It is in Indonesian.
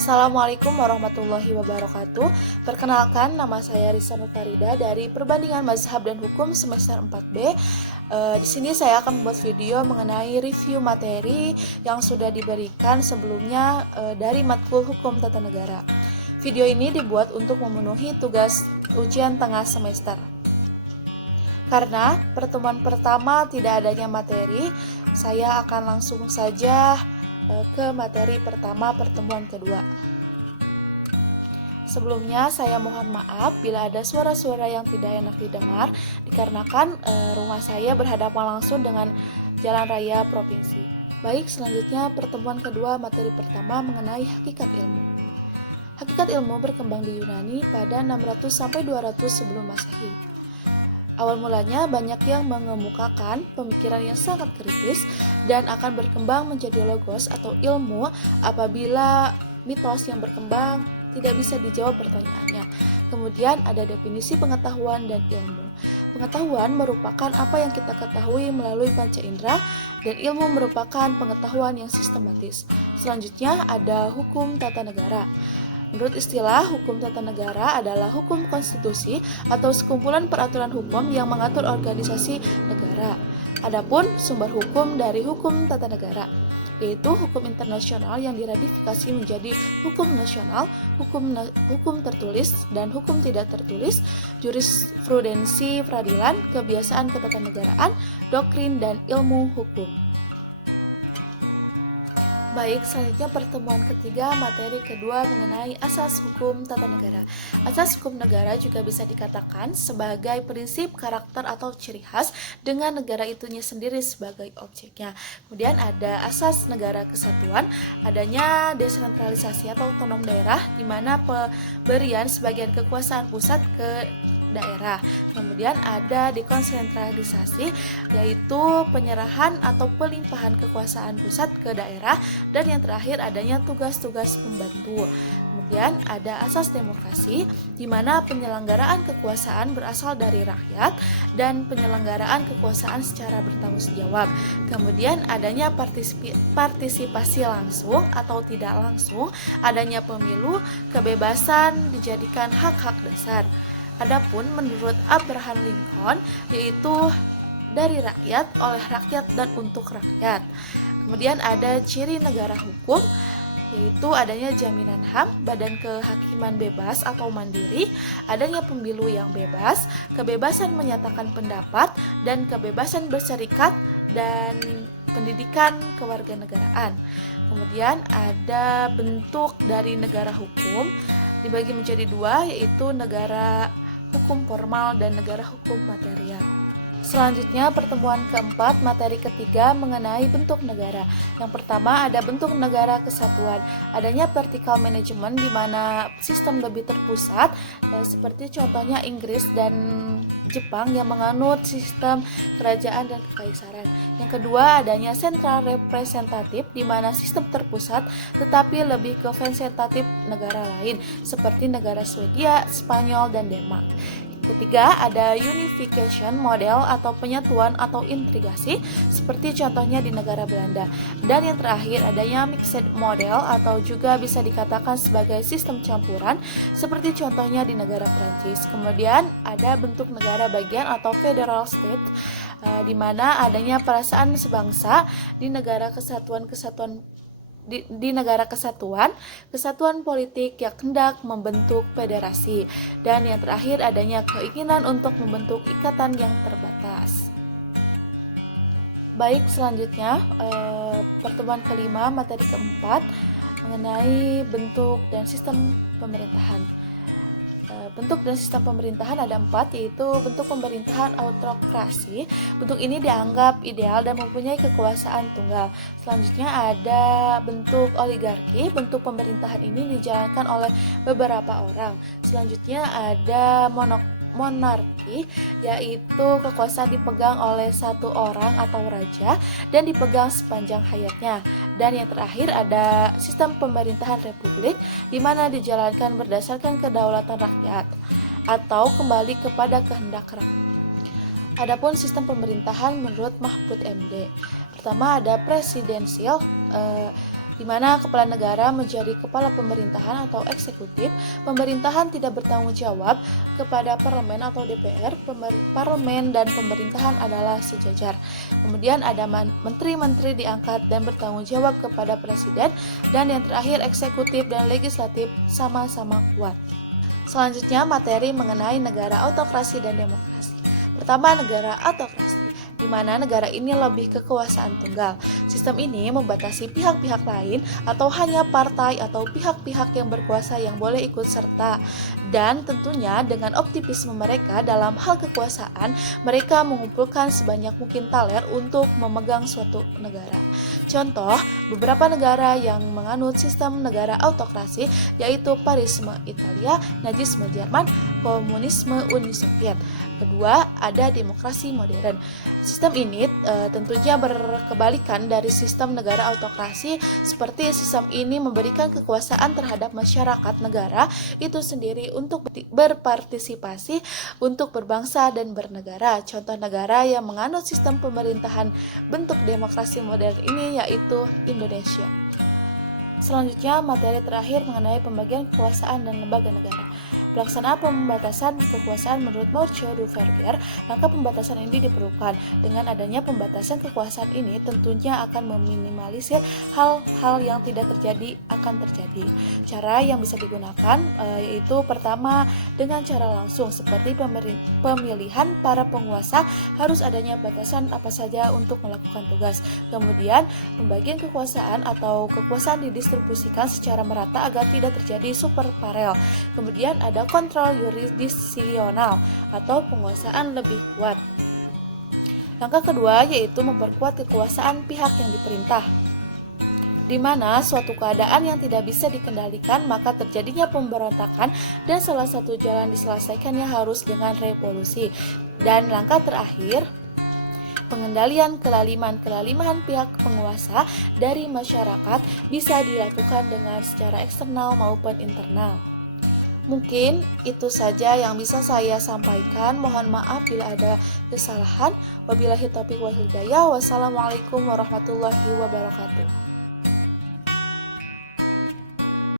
Assalamualaikum warahmatullahi wabarakatuh. Perkenalkan, nama saya Risa Nufarida dari Perbandingan Mazhab dan Hukum semester 4B. Di sini saya akan membuat video mengenai review materi yang sudah diberikan sebelumnya dari matkul Hukum Tata Negara. Video ini dibuat untuk memenuhi tugas ujian tengah semester. Karena pertemuan pertama tidak adanya materi, saya akan langsung saja ke materi pertama pertemuan kedua. Sebelumnya saya mohon maaf bila ada suara-suara yang tidak enak didengar dikarenakan rumah saya berhadapan langsung dengan jalan raya provinsi. Baik, selanjutnya pertemuan kedua materi pertama mengenai hakikat ilmu. Hakikat ilmu berkembang di Yunani pada 600-200 sebelum Masehi. Awal mulanya banyak yang mengemukakan pemikiran yang sangat kritis dan akan berkembang menjadi logos atau ilmu apabila mitos yang berkembang tidak bisa dijawab pertanyaannya. Kemudian ada definisi pengetahuan dan ilmu. Pengetahuan merupakan apa yang kita ketahui melalui panca indera dan ilmu merupakan pengetahuan yang sistematis. Selanjutnya ada hukum tata negara. Menurut istilah, hukum tata negara adalah hukum konstitusi atau sekumpulan peraturan hukum yang mengatur organisasi negara. Adapun sumber hukum dari hukum tata negara, yaitu hukum internasional yang diratifikasi menjadi hukum nasional, hukum tertulis dan hukum tidak tertulis, jurisprudensi peradilan, kebiasaan ketatanegaraan, doktrin dan ilmu hukum. Baik, selanjutnya pertemuan ketiga materi kedua mengenai asas hukum tata negara. Asas hukum negara juga bisa dikatakan sebagai prinsip, karakter atau ciri khas dengan negara itunya sendiri sebagai objeknya. Kemudian ada asas negara kesatuan, adanya desentralisasi atau otonom daerah di mana pemberian sebagian kekuasaan pusat ke daerah. Kemudian ada dekonsentralisasi, yaitu penyerahan atau pelimpahan kekuasaan pusat ke daerah, dan yang terakhir adanya tugas-tugas pembantu. Kemudian ada asas demokrasi, di mana penyelenggaraan kekuasaan berasal dari rakyat dan penyelenggaraan kekuasaan secara bertanggung jawab. Kemudian adanya partisipasi langsung atau tidak langsung, adanya pemilu, kebebasan dijadikan hak-hak dasar. Adapun menurut Abraham Lincoln, yaitu dari rakyat, oleh rakyat, dan untuk rakyat. Kemudian ada ciri negara hukum, yaitu adanya jaminan HAM, badan kehakiman bebas atau mandiri, adanya pemilu yang bebas, kebebasan menyatakan pendapat, dan kebebasan berserikat, dan pendidikan kewarganegaraan. Kemudian ada bentuk dari negara hukum, dibagi menjadi dua, yaitu negara hukum formal dan negara hukum material. Selanjutnya pertemuan keempat materi ketiga mengenai bentuk negara. Yang pertama ada bentuk negara kesatuan. Adanya vertical management di mana sistem lebih terpusat, seperti contohnya Inggris dan Jepang yang menganut sistem kerajaan dan kekaisaran. Yang kedua adanya central representative di mana sistem terpusat tetapi lebih ke representatif negara lain seperti negara Swedia, Spanyol dan Denmark. Ketiga, ada unification model atau penyatuan atau integrasi seperti contohnya di negara Belanda. Dan yang terakhir adanya mixed model atau juga bisa dikatakan sebagai sistem campuran seperti contohnya di negara Prancis. Kemudian ada bentuk negara bagian atau federal state, di mana adanya perasaan sebangsa di negara kesatuan politik yang hendak membentuk federasi, dan yang terakhir adanya keinginan untuk membentuk ikatan yang terbatas. Baik, selanjutnya pertemuan kelima materi keempat mengenai bentuk dan sistem pemerintahan. Bentuk dan sistem pemerintahan ada 4, yaitu bentuk pemerintahan autokrasi. Bentuk ini dianggap ideal dan mempunyai kekuasaan tunggal. Selanjutnya ada bentuk oligarki. Bentuk pemerintahan ini dijalankan oleh beberapa orang. Selanjutnya ada monarki, yaitu kekuasaan dipegang oleh satu orang atau raja dan dipegang sepanjang hayatnya. Dan yang terakhir ada sistem pemerintahan republik, di mana dijalankan berdasarkan kedaulatan rakyat atau kembali kepada kehendak rakyat. Adapun sistem pemerintahan menurut Mahfud MD, pertama ada presidensial, di mana kepala negara menjadi kepala pemerintahan atau eksekutif. Pemerintahan tidak bertanggung jawab kepada parlemen atau DPR. Parlemen dan pemerintahan adalah sejajar. Kemudian ada menteri-menteri diangkat dan bertanggung jawab kepada presiden. Dan yang terakhir, eksekutif dan legislatif sama-sama kuat. Selanjutnya, materi mengenai negara autokrasi dan demokrasi. Pertama, negara autokrasi, di mana negara ini lebih kekuasaan tunggal. Sistem ini membatasi pihak-pihak lain atau hanya partai atau pihak-pihak yang berkuasa yang boleh ikut serta. Dan tentunya dengan optimisme mereka dalam hal kekuasaan, mereka mengumpulkan sebanyak mungkin taler untuk memegang suatu negara. Contoh, beberapa negara yang menganut sistem negara autokrasi yaitu Parisme Italia, Nazisme Jerman, Komunisme Uni Soviet. Kedua, ada demokrasi modern. Sistem ini tentunya berkebalikan dari sistem negara autokrasi, seperti sistem ini memberikan kekuasaan terhadap masyarakat negara itu sendiri untuk berpartisipasi untuk berbangsa dan bernegara. Contoh negara yang menganut sistem pemerintahan bentuk demokrasi modern ini yaitu Indonesia. Selanjutnya, materi terakhir mengenai pembagian kekuasaan dan lembaga negara. Pelaksanaan pembatasan kekuasaan menurut Mauricio de Verger, maka pembatasan ini diperlukan. Dengan adanya pembatasan kekuasaan ini tentunya akan meminimalisir hal-hal yang tidak terjadi akan terjadi. Cara yang bisa digunakan yaitu pertama dengan cara langsung seperti pemilihan para penguasa, harus adanya batasan apa saja untuk melakukan tugas. Kemudian pembagian kekuasaan atau kekuasaan didistribusikan secara merata agar tidak terjadi super parel. Kemudian ada kontrol yurisdiksional atau penguasaan lebih kuat. Langkah kedua yaitu memperkuat kekuasaan pihak yang diperintah, di mana suatu keadaan yang tidak bisa dikendalikan maka terjadinya pemberontakan dan salah satu jalan diselesaikannya harus dengan revolusi. Dan langkah terakhir, pengendalian kelaliman pihak penguasa dari masyarakat bisa dilakukan dengan secara eksternal maupun internal. Mungkin itu saja yang bisa saya sampaikan. Mohon maaf bila ada kesalahan. Wabillahi taufiq wal hidayah. Wassalamualaikum warahmatullahi wabarakatuh.